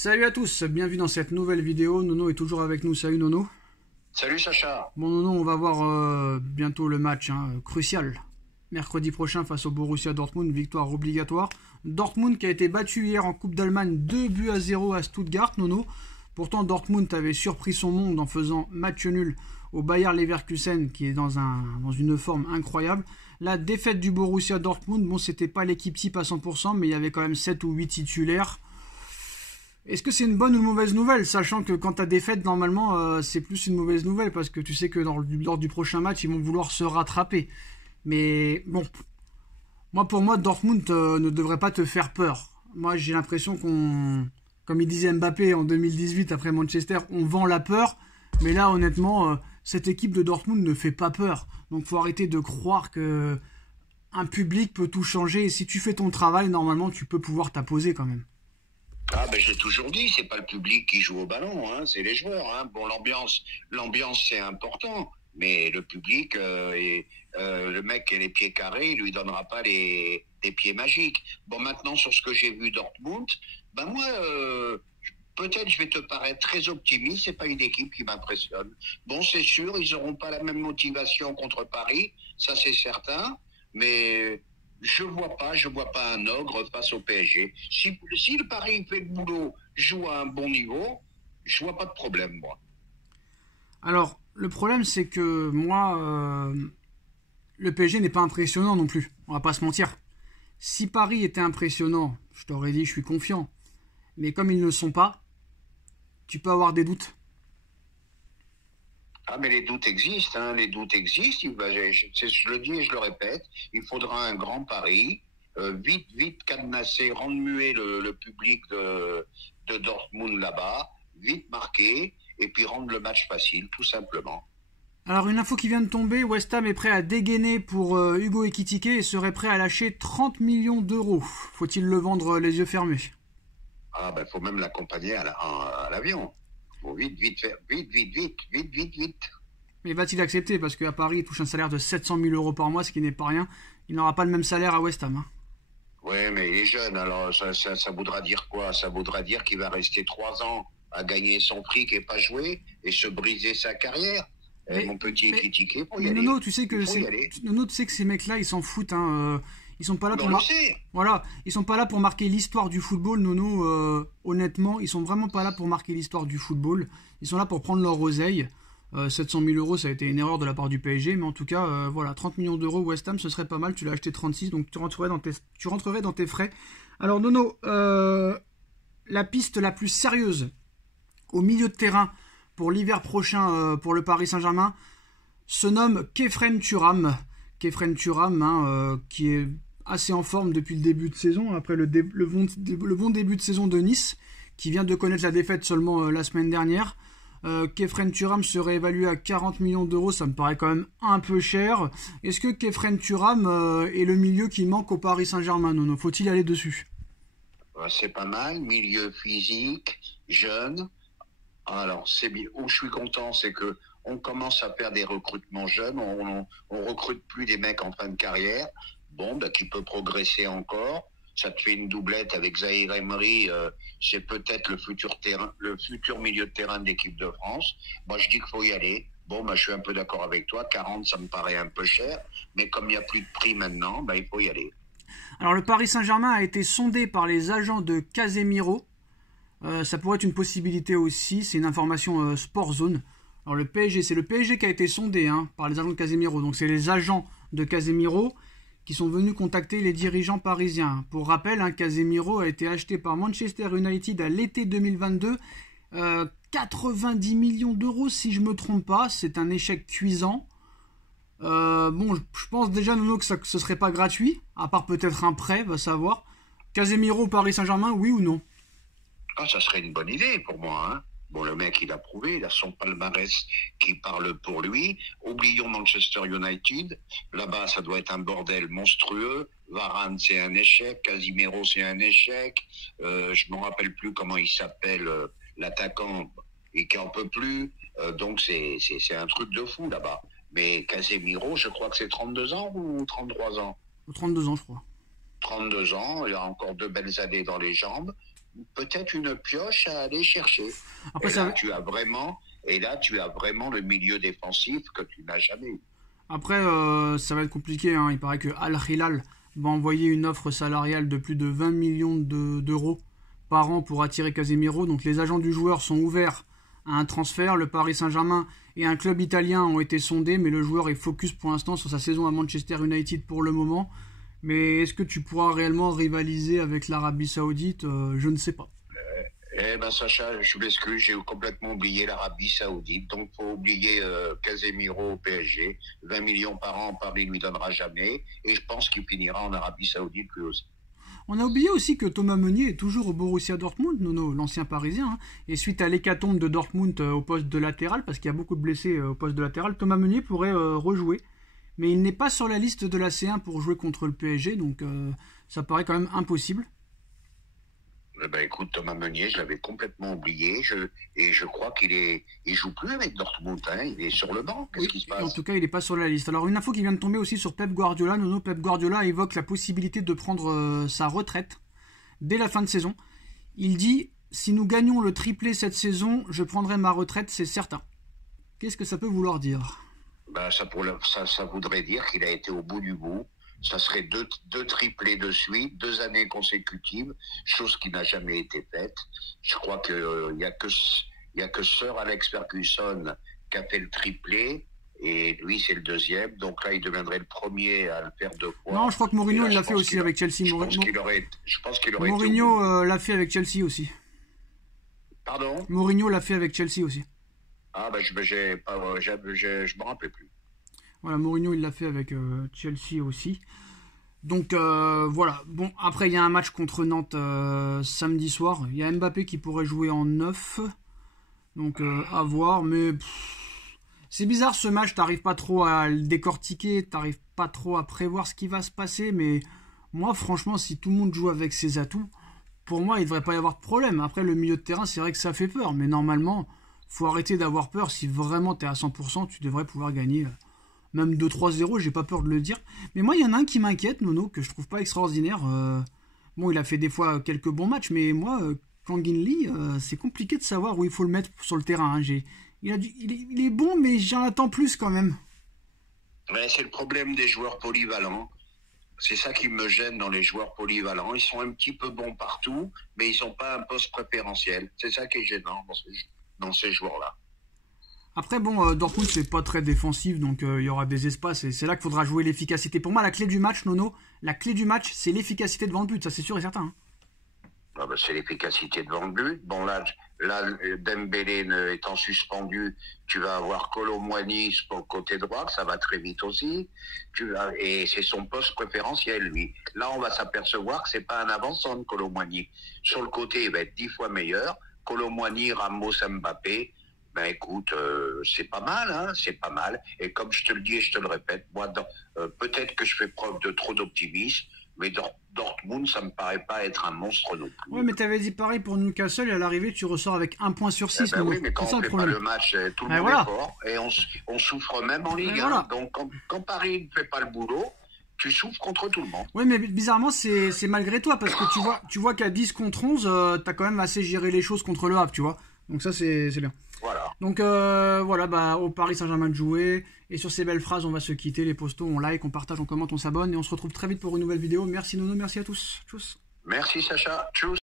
Salut à tous, bienvenue dans cette nouvelle vidéo. Nono est toujours avec nous. Salut Nono. Salut Sacha. Bon Nono, on va voir bientôt le match crucial. Mercredi prochain face au Borussia Dortmund, victoire obligatoire. Dortmund qui a été battu hier en Coupe d'Allemagne 2-0 à Stuttgart, Nono. Pourtant Dortmund avait surpris son monde en faisant match nul au Bayer Leverkusen qui est dans une forme incroyable. La défaite du Borussia Dortmund, bon c'était pas l'équipe type à 100% mais il y avait quand même 7 ou 8 titulaires. Est-ce que c'est une bonne ou une mauvaise nouvelle, sachant que quand tu as défaite, normalement, c'est plus une mauvaise nouvelle, parce que tu sais que lors du prochain match, ils vont vouloir se rattraper. Mais bon, pour moi, Dortmund ne devrait pas te faire peur. Moi, j'ai l'impression comme il disait Mbappé en 2018 après Manchester, on vend la peur. Mais là, honnêtement, cette équipe de Dortmund ne fait pas peur. Donc, faut arrêter de croire que un public peut tout changer. Et si tu fais ton travail, normalement, tu peux pouvoir t'imposer quand même. Ah ben j'ai toujours dit, c'est pas le public qui joue au ballon, hein, c'est les joueurs. Hein. Bon, l'ambiance c'est important, mais le public le mec qui a les pieds carrés, il lui donnera pas des pieds magiques. Bon, maintenant sur ce que j'ai vu Dortmund, ben moi peut-être je vais te paraître très optimiste, c'est pas une équipe qui m'impressionne. Bon, c'est sûr, ils auront pas la même motivation contre Paris, ça c'est certain, mais je vois pas un ogre face au PSG. Si le Paris fait le boulot, joue à un bon niveau, je vois pas de problème, moi. Alors, le problème, c'est que moi, le PSG n'est pas impressionnant non plus. On va pas se mentir. Si Paris était impressionnant, je t'aurais dit, je suis confiant. Mais comme ils ne le sont pas, tu peux avoir des doutes. Ah, mais les doutes existent, hein, les doutes existent. Je le dis et je le répète, il faudra un grand pari, vite cadenasser, rendre muet le public de Dortmund là-bas, vite marquer, et puis rendre le match facile, tout simplement. Alors, une info qui vient de tomber, West Ham est prêt à dégainer pour Hugo Ekitike et serait prêt à lâcher 30 millions d'euros. Faut-il le vendre les yeux fermés? Ah, ben, faut même l'accompagner à l'avion. Bon, vite. Mais va-t-il accepter? Parce qu'à Paris, il touche un salaire de 700 000 euros par mois, ce qui n'est pas rien. Il n'aura pas le même salaire à West Ham. Hein. Oui, mais il est jeune, alors ça voudra dire quoi? Ça voudra dire qu'il va rester 3 ans à gagner son fric et pas jouer et se briser sa carrière. Mon petit est critiqué pour y aller. Nono, tu sais que ces mecs-là, ils s'en foutent. Hein. Ils sont pas là pour voilà, ils sont pas là pour marquer l'histoire du football. Nono, honnêtement, ils sont vraiment pas là pour marquer l'histoire du football. Ils sont là pour prendre leur oseille. 700 000 euros, ça a été une erreur de la part du PSG, mais en tout cas, voilà, 30 millions d'euros West Ham, ce serait pas mal. Tu l'as acheté 36, donc tu rentrerais dans tes frais. Alors Nono, la piste la plus sérieuse au milieu de terrain pour l'hiver prochain pour le Paris Saint-Germain se nomme Khéphren Thuram. Khéphren Thuram, qui est assez en forme depuis le début de saison, après le bon début de saison de Nice, qui vient de connaître la défaite seulement la semaine dernière. Khéphren Thuram serait évalué à 40 millions d'euros, ça me paraît quand même un peu cher. Est-ce que Khéphren Thuram est le milieu qui manque au Paris Saint-Germain, Nono? Faut-il aller dessus? C'est pas mal, milieu physique, jeune. Alors, c'est bien. Où je suis content, c'est que on commence à faire des recrutements jeunes. On recrute plus des mecs en fin de carrière. Bon, bah, qui peut progresser encore. Ça te fait une doublette avec Zahir Emery. C'est peut-être le futur milieu de terrain de l'équipe de France. Moi, je dis qu'il faut y aller. Bon, bah, je suis un peu d'accord avec toi. 40, ça me paraît un peu cher. Mais comme il n'y a plus de prix maintenant, bah, il faut y aller. Alors, le Paris Saint-Germain a été sondé par les agents de Casemiro. Ça pourrait être une possibilité aussi. C'est une information Sport Zone. Alors, c'est le PSG qui a été sondé par les agents de Casemiro. Donc, c'est les agents de Casemiro qui sont venus contacter les dirigeants parisiens. Pour rappel, Casemiro a été acheté par Manchester United à l'été 2022. 90 millions d'euros, si je ne me trompe pas. C'est un échec cuisant. Bon, je pense déjà, Nono, que ce serait pas gratuit, à part peut-être un prêt, va savoir. Casemiro au Paris Saint-Germain, oui ou non? Ah, ça serait une bonne idée pour moi, hein. Bon, le mec, il a prouvé, il a son palmarès qui parle pour lui. Oublions Manchester United. Là-bas, ça doit être un bordel monstrueux. Varane, c'est un échec. Casemiro, c'est un échec. Je me rappelle plus comment il s'appelle, l'attaquant, et qui en peut plus. Donc, c'est un truc de fou, là-bas. Mais Casemiro, je crois que c'est 32 ans ou 33 ans? 32 ans, je crois. 32 ans, il a encore 2 belles années dans les jambes. peut-être une pioche à aller chercher. Après, Et là, tu as vraiment le milieu défensif que tu n'as jamais eu. Après, ça va être compliqué, hein. Il paraît que Al Hilal va envoyer une offre salariale de plus de 20 millions d'euros par an pour attirer Casemiro. Donc les agents du joueur sont ouverts à un transfert. Le Paris Saint-Germain et un club italien ont été sondés, mais le joueur est focus pour l'instant sur sa saison à Manchester United pour le moment. Mais est-ce que tu pourras réellement rivaliser avec l'Arabie Saoudite? Je ne sais pas. Eh ben Sacha, je m'excuse, j'ai complètement oublié l'Arabie Saoudite. Donc faut oublier Casemiro au PSG. 20 millions par an, Paris lui donnera jamais. Et je pense qu'il finira en Arabie Saoudite lui aussi. On a oublié aussi que Thomas Meunier est toujours au Borussia Dortmund, Nono, l'ancien parisien. Hein. Et suite à l'hécatombe de Dortmund au poste de latéral, parce qu'il y a beaucoup de blessés au poste de latéral, Thomas Meunier pourrait rejouer. Mais il n'est pas sur la liste de la C1 pour jouer contre le PSG, donc ça paraît quand même impossible. Eh ben, écoute, Thomas Meunier, je l'avais complètement oublié. Et je crois il joue plus avec Dortmund. Hein, il est sur le banc. Qu'est-ce qui se passe? En tout cas, il n'est pas sur la liste. Alors, une info qui vient de tomber aussi sur Pep Guardiola. Nono, Pep Guardiola évoque la possibilité de prendre sa retraite dès la fin de saison. Il dit, si nous gagnons le triplé cette saison, je prendrai ma retraite, c'est certain. Qu'est-ce que ça peut vouloir dire? Ben, ça voudrait dire qu'il a été au bout du bout. Ça serait deux triplés de suite, 2 années consécutives, chose qui n'a jamais été faite. Je crois qu'il n'y a que Sir Alex Ferguson qui a fait le triplé, et lui c'est le deuxième. Donc là, il deviendrait le premier à le faire 2 fois. Non, je crois que Mourinho l'a fait aussi avec Chelsea. Je pense qu'il aurait Mourinho l'a fait avec Chelsea aussi. Pardon? Mourinho l'a fait avec Chelsea aussi. Ah ben je me rappelais plus. Voilà, Mourinho il l'a fait avec Chelsea aussi. Donc voilà. Bon, après il y a un match contre Nantes samedi soir. Il y a Mbappé qui pourrait jouer en 9. Donc à voir. Mais c'est bizarre ce match. T'arrives pas trop à le décortiquer. T'arrives pas trop à prévoir ce qui va se passer. Mais moi franchement, si tout le monde joue avec ses atouts, pour moi il devrait pas y avoir de problème. Après le milieu de terrain, c'est vrai que ça fait peur. Mais normalement, faut arrêter d'avoir peur. Si vraiment t'es à 100%, tu devrais pouvoir gagner. Même 2-3-0, j'ai pas peur de le dire. Mais moi, il y en a un qui m'inquiète, Nono, que je trouve pas extraordinaire. Bon, il a fait des fois quelques bons matchs, mais moi, Kang-in Lee, c'est compliqué de savoir où il faut le mettre sur le terrain. Hein. Il est bon, mais j'en attends plus quand même. Ouais, c'est le problème des joueurs polyvalents. C'est ça qui me gêne dans les joueurs polyvalents. Ils sont un petit peu bons partout, mais ils n'ont pas un poste préférentiel. C'est ça qui est gênant dans ces joueurs-là. Après, bon, Dortmund, c'est pas très défensif, donc il y aura des espaces, et c'est là qu'il faudra jouer l'efficacité. Pour moi, la clé du match, Nono, la clé du match, c'est l'efficacité devant le but, ça c'est sûr et certain. Hein. Ah ben, c'est l'efficacité devant le but. Bon, là Dembélé étant suspendu, tu vas avoir Kolo Muani pour le côté droit, ça va très vite aussi. Et c'est son poste préférentiel, lui. Là, on va s'apercevoir que c'est pas un avançant de Kolo Muani. Sur le côté, il va être 10 fois meilleur. Kolo Muani, Ramos, Mbappé. Ben écoute, c'est pas mal, hein, c'est pas mal. Et comme je te le dis et je te le répète, moi, peut-être que je fais preuve de trop d'optimisme, mais Dortmund, ça me paraît pas être un monstre non plus. Ouais, mais t'avais dit pareil pour Newcastle, et à l'arrivée, tu ressors avec 1 point sur 6. Ben oui, mais quand on fait pas le match, tout le monde est fort, et on souffre même en Ligue 1. Voilà. Donc quand Paris ne fait pas le boulot, tu souffres contre tout le monde. Oui, mais bizarrement, c'est malgré toi, parce que tu vois qu'à 10 contre 11, t'as quand même assez géré les choses contre le Havre, tu vois. Donc ça, c'est bien. Voilà. Donc voilà, bah, au Paris Saint-Germain de jouer. Et sur ces belles phrases, on va se quitter. Les postos, on like, on partage, on commente, on s'abonne. Et on se retrouve très vite pour une nouvelle vidéo. Merci Nono, merci à tous. Tchuss. Merci Sacha. Tchuss.